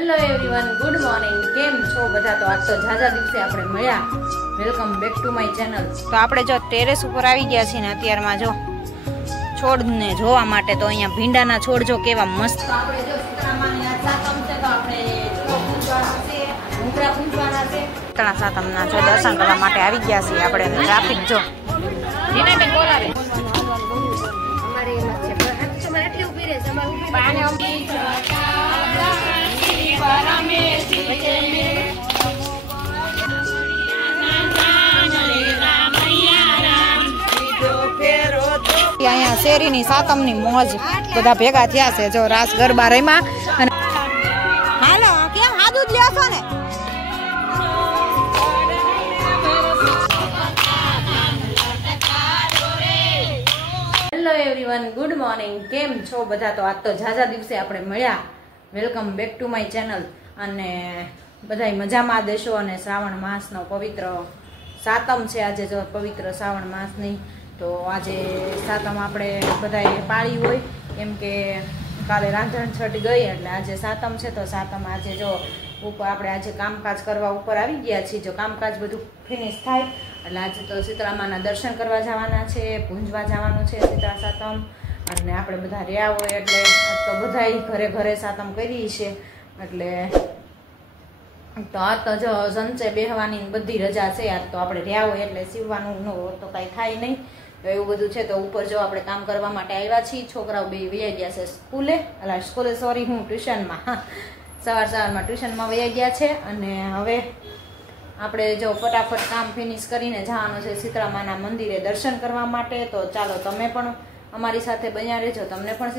Hello everyone, good morning. કેમ છો બધા? તો આજ તો ઝાઝા દિવસે આપણે મળ્યા. Welcome back to my channel. તો આપણે જો ટેરેસ ઉપર આવી ગયા છીએ ને અત્યારમાં જો છોડને જોવા માટે. તો અહીંયા ભીંડાના છોડ જો કેવા મસ્ત. તો આપણે જો સીતારામાની આ સાતમ છે તો આપણે ચૂલો પૂંજવાના છે, ઉંગરા પૂંજવાના છે. સીતારા સાતમના જો દર્શન કરવા માટે આવી ગયા છીએ આપણે. ટ્રાફિક જો રીનાબેન બોલાવે અમારે એમ છે પણ તમારે આટલી ઊભી રહે છે અમારે ઊભી બાને ઊભી અહીંયા શેરીની સાતમની મોજ બધા ભેગા થયા છે. જો રાસ ગરબા રમ્યા અને હાલો કેમ હાદું જ લ્યો છો ને. Hello everyone, good morning. કેમ છો બધા? તો આજ તો ઝાઝા દિવસે આપણે મળ્યા. Welcome back to my channel. અને બધાય મજામાં દેશો. અને શ્રાવણ માસનો પવિત્ર સાતમ છે આજે. જો પવિત્ર શ્રાવણ માસની તો આજે સાતમ આપણે બધાએ પાળી હોય, કેમ કે કાલે રાંધણ છઠ ગઈ એટલે આજે સાતમ છે. તો સાતમ આજે જો ઉપર આપણે આજે કામકાજ કરવા ઉપર આવી ગયા છીએ. જો કામકાજ બધું ફિનિશ થાય એટલે આજે તો સીતરામાના દર્શન કરવા જવાના છે, પૂંજવા જવાનું છે સીતરા સાતમ. અને આપણે બધા રહ્યા હોય એટલે તો બધાય ઘરે ઘરે સાતમ કરી છે. એટલે તો આ તો જો સંચે બેહવાની બધી રજા છે. આજ તો આપણે રહ્યા હોય એટલે સીવવાનું તો કાંઈ થાય નહીં. તો એવું બધું છે. તો ઉપર જો આપણે કામ કરવા માટે આવ્યા છીએ. છોકરાઓ બે વૈયા ગયા છે સ્કૂલે સોરી હું ટ્યુશનમાં સવારમાં ટ્યુશનમાં વૈયા ગયા છે. અને હવે આપણે જો ફટાફટ કામ ફિનિશ કરીને જવાનું છે સીતરામાના મંદિરે દર્શન કરવા માટે. તો ચાલો તમે પણ અમારી સાથે બન્યા રહેજો. તમને પણ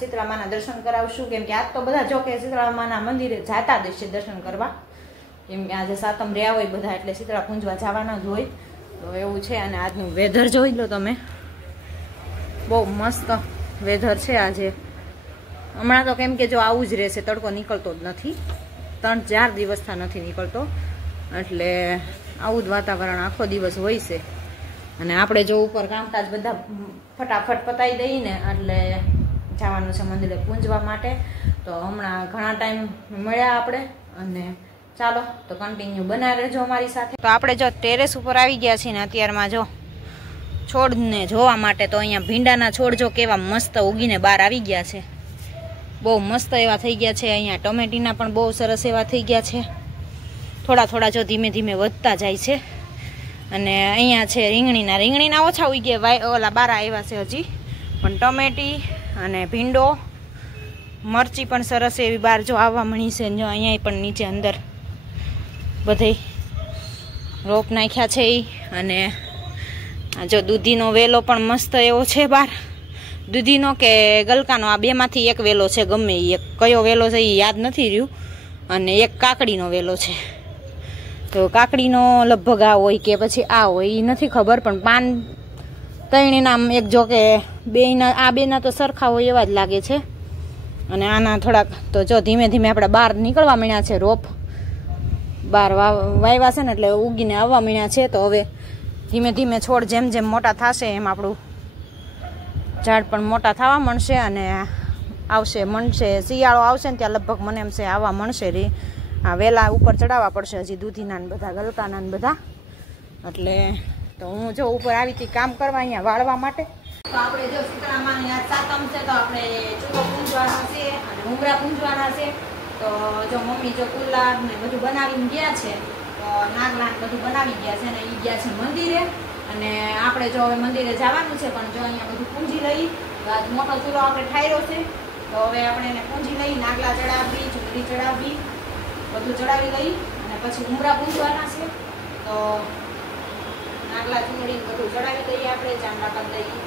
સીતરામાના દર્શન કરાવશું. કેમ કે આજ તો બધા જો કે સીતરામાના મંદિરે જાતા દેશે દર્શન કરવા, કેમ કે આજે સાતમ રહ્યા હોય બધા એટલે સીતરા પૂંજવા જવાના જ હોય. તો એવું છે. અને આજનું વેધર જોઈ લો તમે, બહુ મસ્ત વેધર છે આજે. હમણાં તો કેમ કે જો આવું જ રહેશે, તડકો નીકળતો જ નથી. 3-4 દિવસથી નથી નીકળતો એટલે આવું જ વાતાવરણ આખો દિવસ હોય છે. અને આપણે જો ઉપર કામકાજ બધા ફટાફટ પતાવી દઈએ ને એટલે જવાનું છે મંદિરે પૂંજવા માટે. તો હમણાં ઘણા ટાઈમ મળ્યા આપણે. અને ચાલો તો કન્ટિન્યુ બના રહેજો અમારી સાથે. તો આપણે જો ટેરેસ ઉપર આવી ગયા છીએ ને અત્યારમાં જો છોડને જોવા માટે. તો અહીંયા ભીંડાના છોડ જો કેવા મસ્ત ઉગીને બહાર આવી ગયા છે. બહુ મસ્ત એવા થઈ ગયા છે. અહીંયા ટમેટીના પણ બહુ સરસ એવા થઈ ગયા છે. થોડા થોડા જો ધીમે ધીમે વધતા જાય છે. અને અહીંયા છે રીંગણીના ઓછા ઉગી ગયા, ઓલા બારા આવ્યા છે હજી. પણ ટમેટી અને ભીંડો, મરચી પણ સરસ એવી બહાર જો આવવા મળી છે. જો અહીંયા પણ નીચે અંદર બધે રોપ નાખ્યા છે એ. અને જો દૂધીનો વેલો પણ મસ્ત એવો છે બહાર. દૂધીનો કે ગલકાનો, આ બેમાંથી એક વેલો છે. ગમે એ એક કયો વેલો છે એ યાદ નથી રહ્યું. અને એક કાકડીનો વેલો છે. તો કાકડીનો લગભગ આ હોય કે પછી આ હોય એ નથી ખબર. પણ પાન ત્રણેયના એક જો કે બેના તો સરખા હોય એવા જ લાગે છે. અને આના થોડાક તો જો ધીમે ધીમે આપણે બહાર નીકળવા માંડ્યા છે. રોપ બહાર વાવ્યા છે ને એટલે ઉગીને આવવા માંડ્યા છે. તો હવે ધીમે ધીમે છોડ જેમ જેમ મોટા થશે એમ આપણું ઝાડ પણ મોટા થવા મળશે. અને મળશે શિયાળો આવશે ને ત્યાં લગભગ મને એમ છે આવવા મળશે રે. આ વેલા ઉપર ચડાવવા પડશે હજી દૂધીના ને બધા ગલકાના ને બધા. એટલે તો હું જો ઉપર આવી હતી કામ કરવા અહીંયા વાળવા માટે. તો આપણે જો સીતરામાની આ સાતમ છે તો આપણે ચૂલો પૂંજવાના છે અને ઉંગરા પૂંજવાના છે. તો જો મમ્મી જો કુલ્લા ને બધું બનાવીને ગયા છે. તો નાગલા બધું બનાવી ગયા છે ને એ ગયા છે મંદિરે. અને આપણે જો હવે મંદિરે જવાનું છે પણ જો અહીંયા બધું પૂંજી લઈ. આજ મોટો ચૂલો આપણે ઠાર્યો છે. તો હવે આપણે એને પૂંજી લઈ, નાગલા ચડાવી, ચૂંદડી ચડાવી, બધું ચડાવી લઈ અને પછી ઉંગરા પૂંજવાના છે. તો નાગલા ચૂંદડી બધું ચડાવી દઈએ આપણે, ચાંદા કરી દઈએ.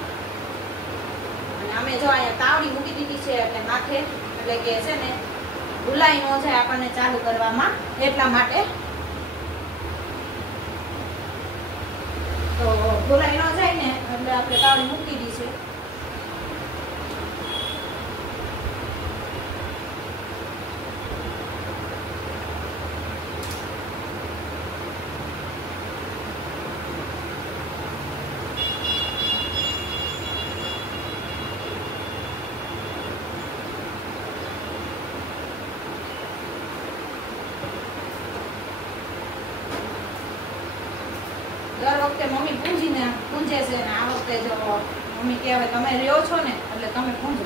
અને અમે જો અહીંયા તાવડી મૂકી દીધી છે એટલે માથે, એટલે કે છે ને ભૂલાઈ ન જાય આપણને ચાલુ કરવામાં એટલા માટે. તો ભૂલાઈ ન જાય ને એટલે આપણે તાવડી મૂકી દીધી છે. વખતે મમ્મી પૂંજે છે ને આ વખતે જો મમ્મી કહેવાય તમે રહ્યો છો ને એટલે તમે પૂંજો,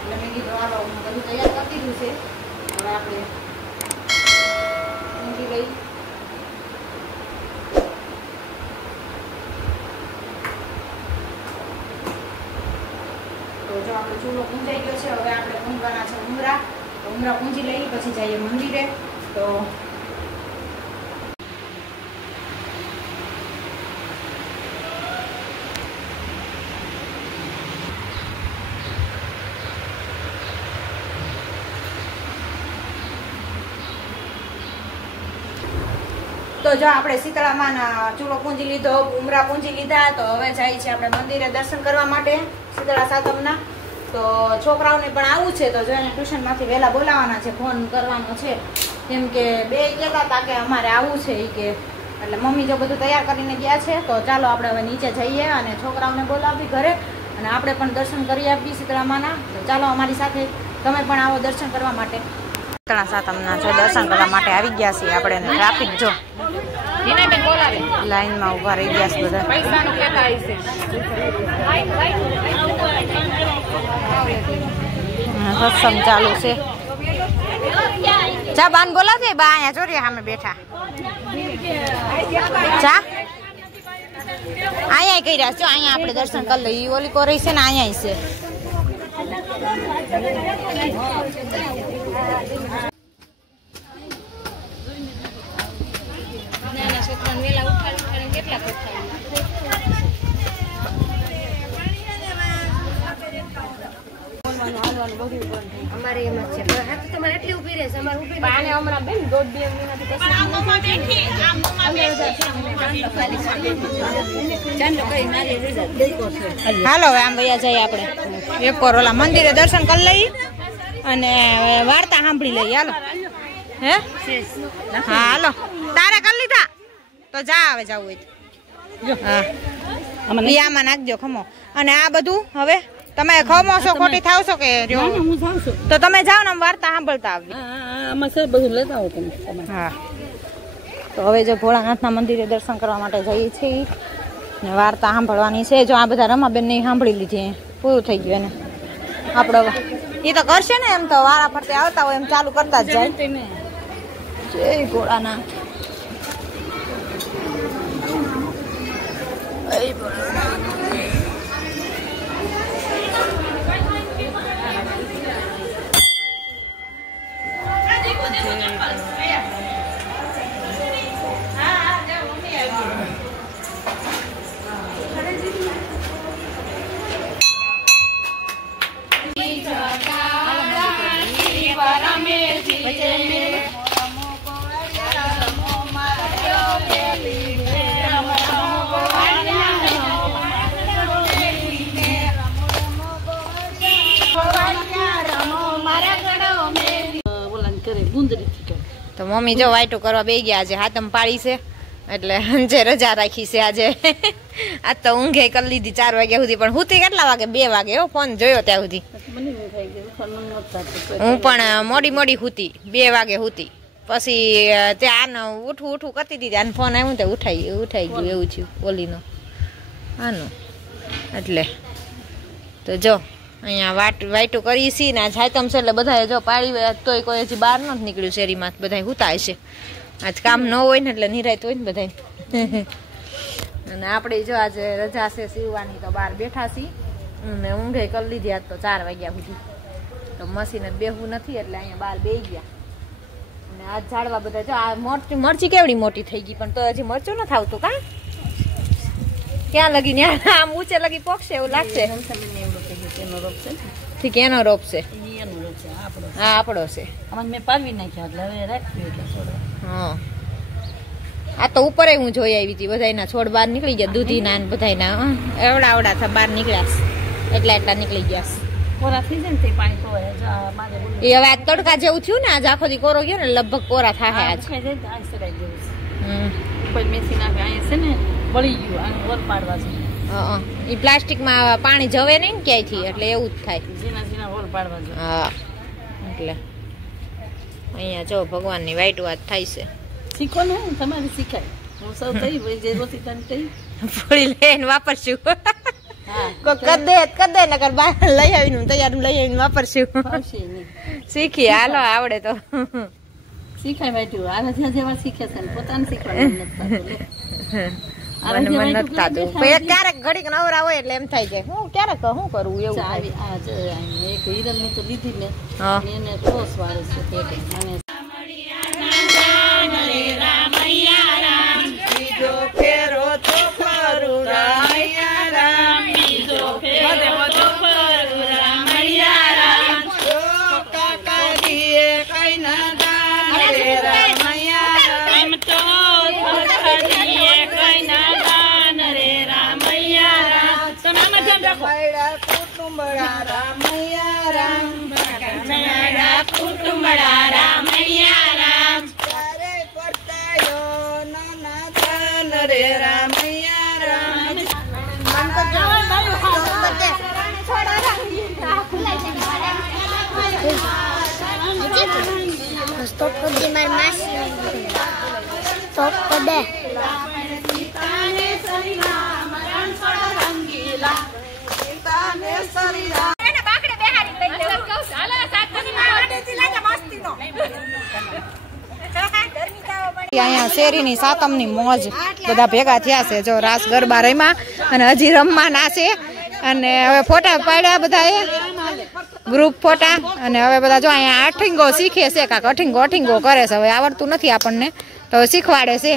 એટલે મેં કીધું હાલો હું બધું તૈયાર કરી દીધું છે. હવે આપણે પૂંજી ગઈ. તો જો આપણો ચૂલો પૂંજાઈ ગયો છે. હવે આપણે પૂંજવાના છે ઉમરા. તો ઉમરા પૂંજી લઈ પછી જઈએ મંદિરે. તો જો આપણે શીતળામાના ચૂલો પૂંજી લીધો, ઉમરા પૂંજી લીધા. તો હવે જાય છે આપણે મંદિરે દર્શન કરવા માટે શીતળા સાતમના. તો છોકરાઓને પણ આવું છે. તો જો એને ટ્યુશનમાંથી વહેલા બોલાવવાના છે, ફોન કરવાનો છે. કેમ કે બે કહેતા હતા કે અમારે આવવું છે એ કે, એટલે મમ્મી જો બધું તૈયાર કરીને ગયા છે. તો ચાલો આપણે હવે નીચે જઈએ અને છોકરાઓને બોલાવી ઘરે અને આપણે પણ દર્શન કરી આપીએ શીતળામાના. તો ચાલો અમારી સાથે તમે પણ આવો દર્શન કરવા માટે. શીતળા સાતમના જો દર્શન કરવા માટે આવી ગયા છીએ આપણે. ટ્રાફિક જો લાઈનમાં ઉભા રહી ગયા છે બધા. સત્સંગ ચાલુ છે. ચા બાન બોલાવજે. બા અહીંયા જોરી સામે બેઠા. ચા અહીંયા કર્યા છો. અહીંયા આપણે દર્શન કરી લઈએ. ઓલી કોરી છે ને અહીંયા છે. અમારે એમ જ છે. હાથ તમારે એટલી ઉભી રહેશે. અમારે ઉભી બાને હમણાં બેન 1.5-2 મહિનાથી હાલો હવે આમ વયા જઈએ આપણે એક પર ઓલા મંદિરે દર્શન કરી લઈએ અને વાર્તા સાંભળી લઈએ. હાલો હે હા હાલો. તારે કરી લીધા તો જા હવે જવું હોય હા આમાં નાખજો ખમો. અને આ બધું હવે તમે ખમો છો ખોટી થાવ છો કે તો તમે જાઓ ને વાર્તા સાંભળતા આવી. હા તો હવે જો ભોળાનાથના મંદિરે દર્શન કરવા માટે જઈએ છીએ ને વાર્તા સાંભળવાની છે. જો આ બધા રમાબેન ને સાંભળી લીધી, પૂરું થઈ ગયું એને. આપડે એ તો કરશે ને એમ તો વારા ફરતે આવતા હોય એમ ચાલુ કરતા જ જાય. જય ભોળાનાથ. તો મમ્મી જો વાઈટું કરવા બે ગયા. આજે હાથમ પાડી છે એટલે જે રજા રાખી છે આજે. આજ તો ઊંઘે કરી લીધી 4 વાગ્યા સુધી. પણ હુતી કેટલા વાગે? 2 વાગે હો. ફોન જોયો ત્યાં સુધી. હું પણ મોડી હુતી 2 વાગે હુતી. પછી ત્યાં ઉઠું કરતી હતી. આને ફોન આવ્યો તો ઉઠાઈ ગયું એવું થયું ઓલીનો આનું. એટલે તો જો અહીંયા વાઈટું કરી છે ને આજ હાઈતમ છે એટલે બધા જો પાડી તોય કોઈ હજી બહાર નથી નીકળ્યું શેરીમાં. બધા હુતાય છે. આજ કામ ન હોય ને એટલે નિરાયત હોય ને બધા. અને આપણે જો આજે રજા છે સીવવાની તો બહાર બેઠા છીએ ને ઊંઘે કરી લીધી. આજ તો 4 વાગ્યા સુધી તો મશીન જ બેહવું નથી એટલે અહીંયા બહાર બેસી ગયા. અને આજ ઝાડવા બધા જો આ મરચી કેવડી મોટી થઈ ગઈ પણ તો હજી મરચું નથી આવતું. કા ક્યાં લગી ને આમ ઊંચે લગી પોકશે એવું લાગશે. ઠીક એનો રોપ છે. હા આપણો છે. મેં પાડવી નાખ્યા એટલે હવે રાખ્યું. હા આ તો ઉપર હું જોઈ આવી હતી. બધાના છોડ બહાર નીકળી ગયા. દૂધીના ને બધાના એવડા બહાર નીકળ્યા. એટલા નીકળી ગયા. કોરા થઈ જાય ને તે પાણી પોવાય. એ હવે આ તડકા જેવું થયું ને આજ આખો દી કોરો ગયો ને લગભગ કોરા થાય આજ. મેથી નાખે અહીંયા છે ને બળી ગયું. આને વર પાડવા છે. એ પ્લાસ્ટિકમાં પાણી જવે નહીં ક્યાંયથી એટલે એવું જ થાય. ઝીણા વર પાડવા છે. હા એટલે અહીંયા જો ભગવાનની વાઈટ વાત થાય છે. શીખો ને તમારે શીખાય. પૂરી લઈને વાપરશું. કદે નકર બહાર લઈ આવીને તૈયાર લઈ આવીને વાપરશું. શીખી હાલો આવડે તો શીખાય બેઠું આ જેવા શીખે છે પોતાને શીખવાનું મને નથી થતું. ક્યારેક ઘડીક નવરા હોય એટલે એમ થાય છે હું ક્યારેક શું કરવું એવું થાય. એક હિરલ ની તો લીધી ને એને ક્રોસ વાળે છે પેટે અને Stop de mar más. Stop de. અહીંયા શેરીની સાતમની મોજ બધા ભેગા થયા છે. જો રાસ ગરબા રમ્યા અને હજી રમવાના છે. અને હવે ફોટા પાડ્યા બધાએ ગ્રુપ ફોટા. અને હવે બધા જો અહીંયા અઠીંગો શીખે છે. કાંક અઠીંગો કરે છે. હવે આવડતું નથી આપણને તો શીખવાડે છે.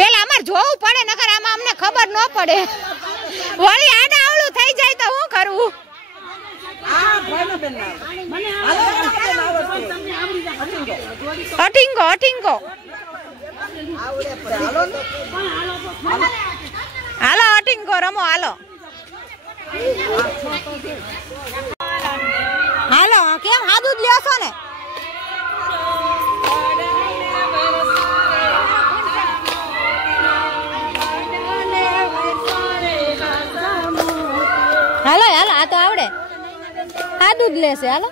પેલા અમારે જોવું પડે નકર આમાં અમને ખબર ન પડે. વળી આડા આવડું થઈ જાય તો શું કરવું. અઠીંગો હાલો અઠીંગો રમો હાલો કેમ હાદું જ લ્યો છો ને. હાલો આ તો આવડે. સાદું જ લેશે. હાલો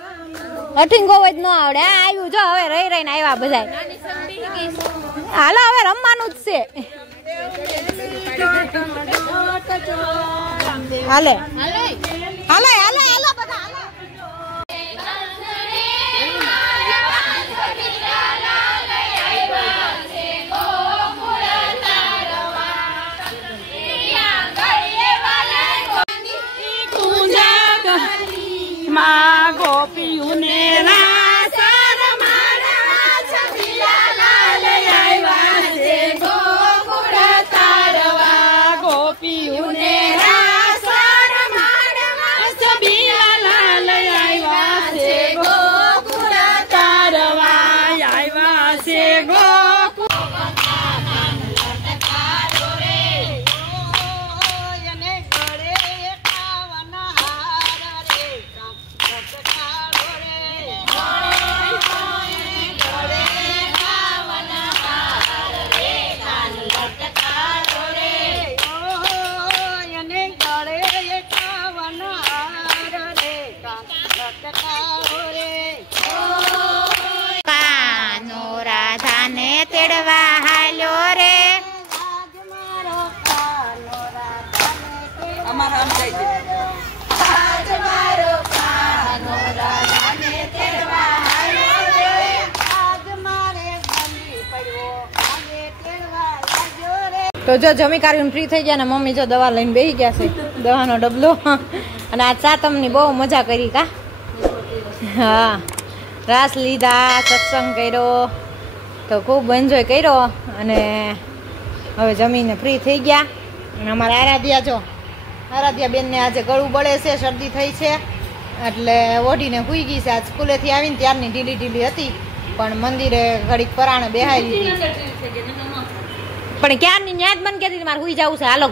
અઠીંગો જ ન આવડે. આ આવ્યું જો હવે રહીને આવ્યા બધા. હાલો હવે રમવાનું જ છે. હાલે બધા ગોપીઓને રાધાને તેડવા હાલ્યો રે. તો જો જમી કાઢીને ફ્રી થઈ ગયા ને મમ્મી જો દવા લઈને બેસી ગયા છે. દવાનો ડબલો. અને આ સાતમની બહુ મજા કરી કા. હા રાસ લીધા, સત્સંગ કર્યો તો ખૂબ એન્જોય કર્યો. અને હવે જમીને ફ્રી થઈ ગયા. અને અમારા આરાધ્યા બેનને આજે ગળું બળે છે, શરદી થઈ છે એટલે ઓઢીને સૂઈ ગઈ છે. આજ સ્કૂલેથી આવીને ત્યારની ઢીલી હતી પણ મંદિરે ઘડીક પરાણે બેહાઈ લીધી. પણ ક્યારની ન્યાજ મન કહેતી મારે સૂઈ જવું છે, હાલો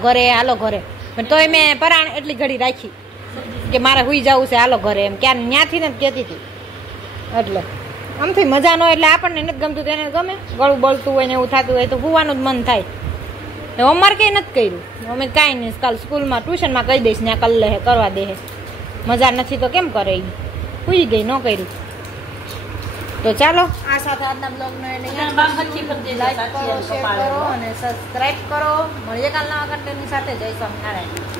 ઘરે. પણ તોય મેં પરાણ એટલી ઘડી રાખી કે મારે સૂઈ જવું છે, હાલો ઘરે. એમ ક્યાં ન્યાથી ને જ કહેતી હતી. એટલે આમથી મજા ન હોય એટલે આપણને નથી ગમતું તેને ગમે. ગળું બળતું હોય ને એવું થતું હોય તો સુવાનું જ મન થાય. હોમવર્ક કંઈ નથી કર્યું અમે. કાંઈ નહીં, કાલ સ્કૂલમાં ટ્યુશનમાં કહી દઈશ ત્યાં કરી લે કરવા દે. મજા નથી તો કેમ કરે. સૂઈ ગઈ, ન કર્યું. તો ચાલો આ સાથે આજના બ્લોગનો એન્ડિંગ બામ હચ્છી પર દેજો, લાઈક સાચી કરો એમ શેર કપાળે કરો હો. અને સબસ્ક્રાઇબ કરો મળીએ કાલના કન્ટેન્ટની સાથે જય સ્વામિનારાયણ